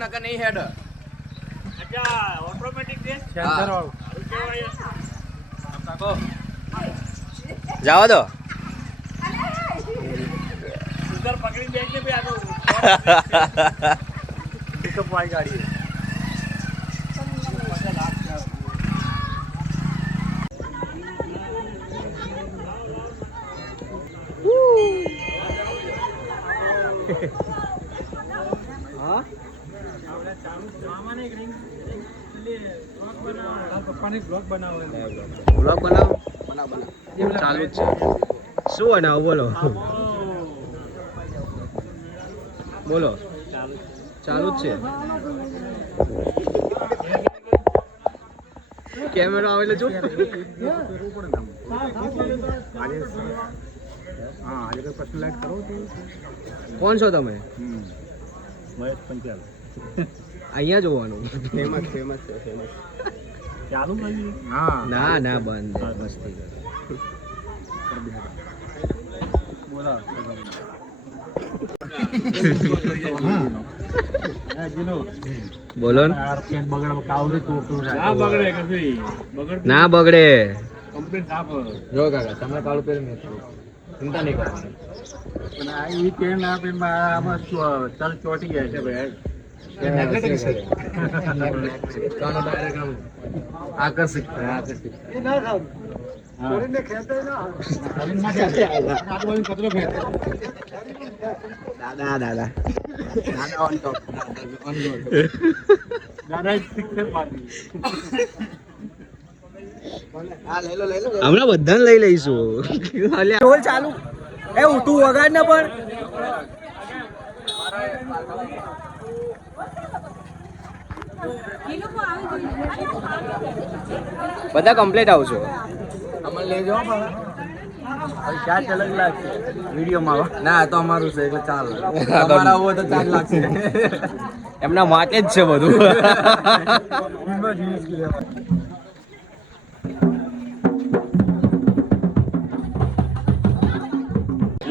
નકર નહીં હેડ. અચ્છા ઓટોમેટિક છે સેન્સર વાળું. જાવા દો. ઉધર પકડી બેઠ કે ભાઈ આ પિકઅપ વાળી ગાડી. બ્લોગ બનાવો. ચાલુ જ છે. શું બનાવો બોલો. બોલો ચાલુ જ છે. કેમેરો આવેલો જો. કોણ છો તમે? મહેશ પંચાલ અહીંયા જોવાનું. ફેમસ ફેમસ છે ફેમસ. ચાલુ નહીં ના ના બંધ મસ્તી કરે. બોલો ને. ના બગડે. જો કાકા તમે કાળું પહેરી મેં ચિંતા નહીં કરવાની. ચોટી જાય છે ભાઈ આકર્ષિત દાદા દાદા ઓન ટોપ. હમણાં બધાને લઈ લઈશું. ઢોલ ચાલુ. એ ઉઠું વગાડ ને પણ. બધા કમ્પ્લીટ આવશો. અમને લઈ જાઓ ક્યાં અલગ લાગશે વિડીયોમાં. ના તો અમારું છે એટલે ચાલ. તમારા હોય તો 4 લાગશે. એમના માટે જ છે બધું.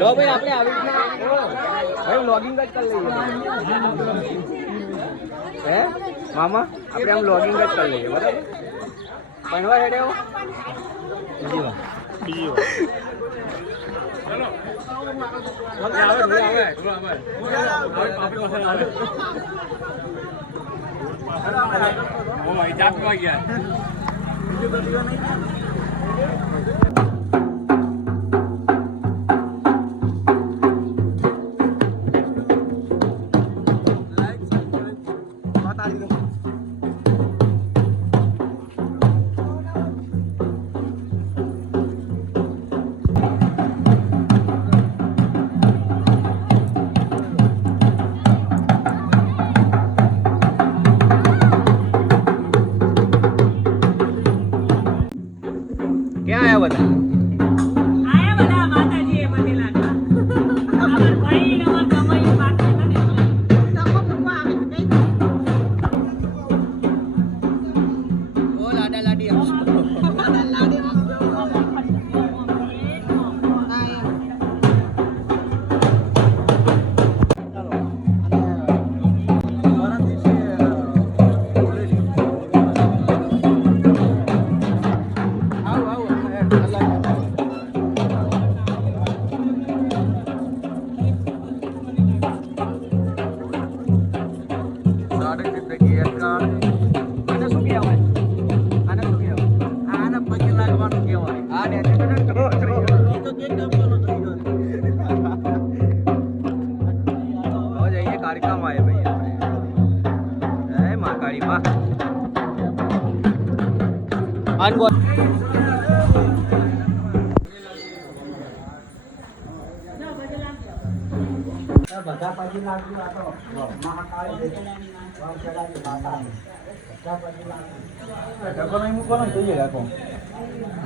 લો ભાઈ આપણે આવી રીતના ભાઈ વ્લોગિંગ જ કરી લઈએ. હે મામા આપણે આમ વ્લોગિંગ જ કરી લઈએ બરાબર. ભણવા હેડે હો બીજી વાર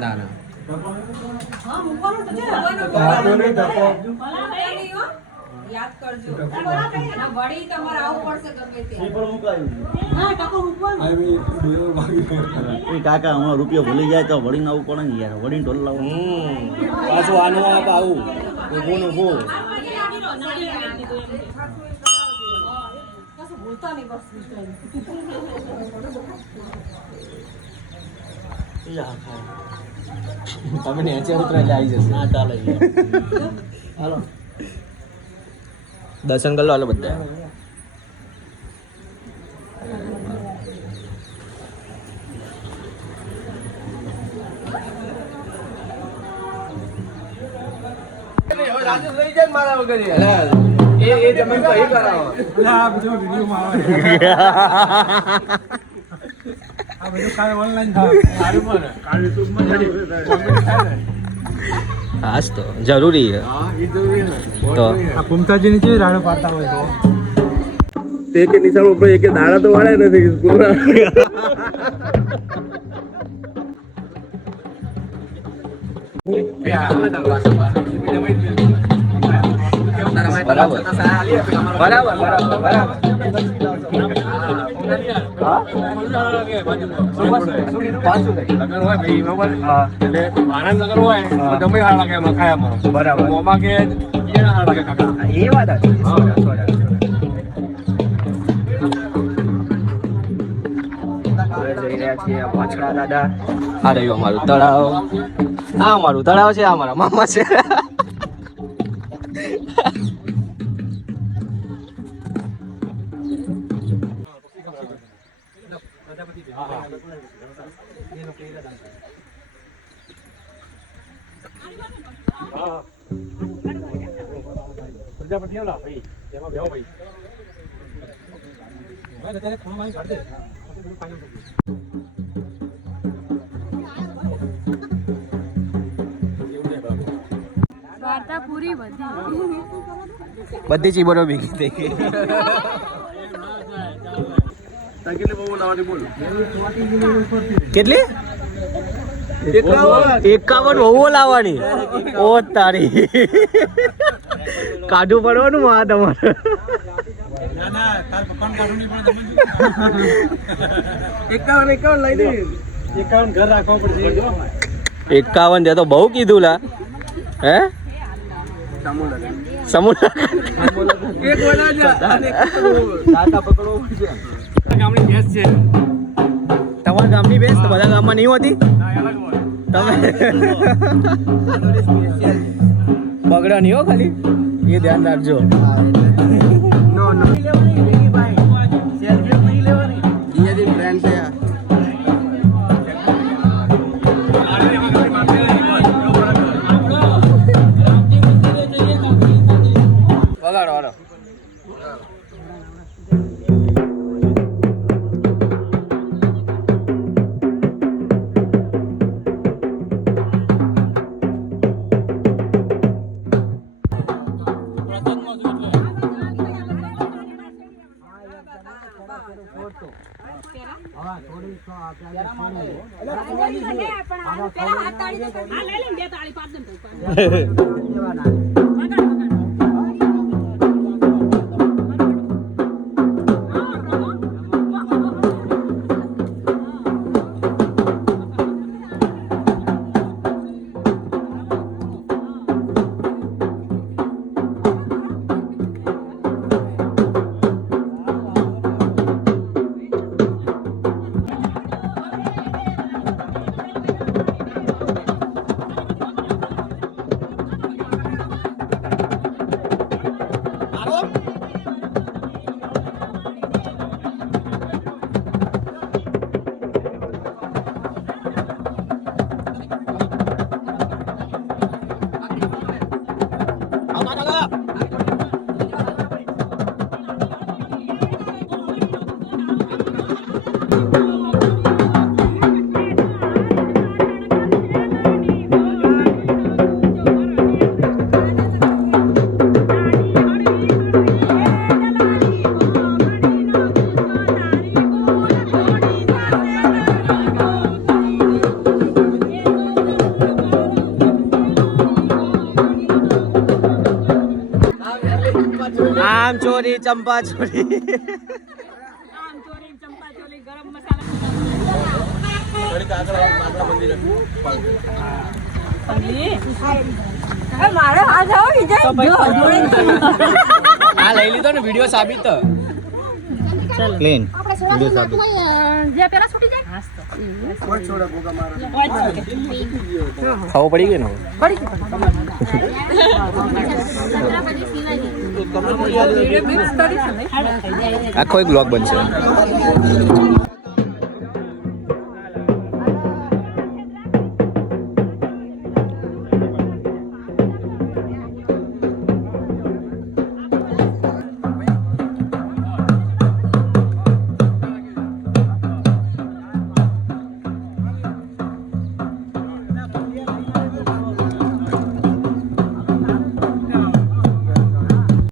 ના ના યાદ કરજો વળી તમારે આવું પડશે ગમે તે હા કાકો મૂકવાનું એ કાકા હમણાં રૂપિયો ભૂલી જાય તો વળીને આવું પડે ને યાર વળીને ઢોલ લાવો પાછું આનું આવું ઊભું ઊભું. બોલતા નહીં બસ તમે નીચે ઉતરો એટલે આવી જશે. ના ચાલે હાલો દર્શન કરી લો હાલો બધા. હાસ તો જરૂરી છે તો પુમતાજી ની રાડો પાડતા હોય તો તે કે નિશાન ઉપર એક દાડા તો વાળે નથી પૂરા. બરાબર બરાબર બરાબર. આ રહ્યું અમારું તળાવ. આ અમારું તળાવ છે, આ અમારા મામા છે. વાર્તા પૂરી બધી ચીબરો ભેગી થઈ ગઈ. કેટલી 51 બહુ લાવવાની. ઓ તારી કાઢું પડવાનું આ તમારે. 51 દે તો બહુ કીધું લા. હે સમૂહ તમારા ગામની બેસ તો બધા ગામમાં નહીં હોતી. તમે બગડો નહીં હો ખાલી, એ ધ્યાન રાખજો. વગાડો હાલો. આમ ચોરી ચંપા ચોરી. મારો હાથ આવો આ લઈ લીધો ને વિડીયો સાબિત. પ્લેન આપણે સોડા નાખવું જે પેલા છૂટી જાય ખાવો પડી ગયો ને આખો એક બ્લોગ બનશે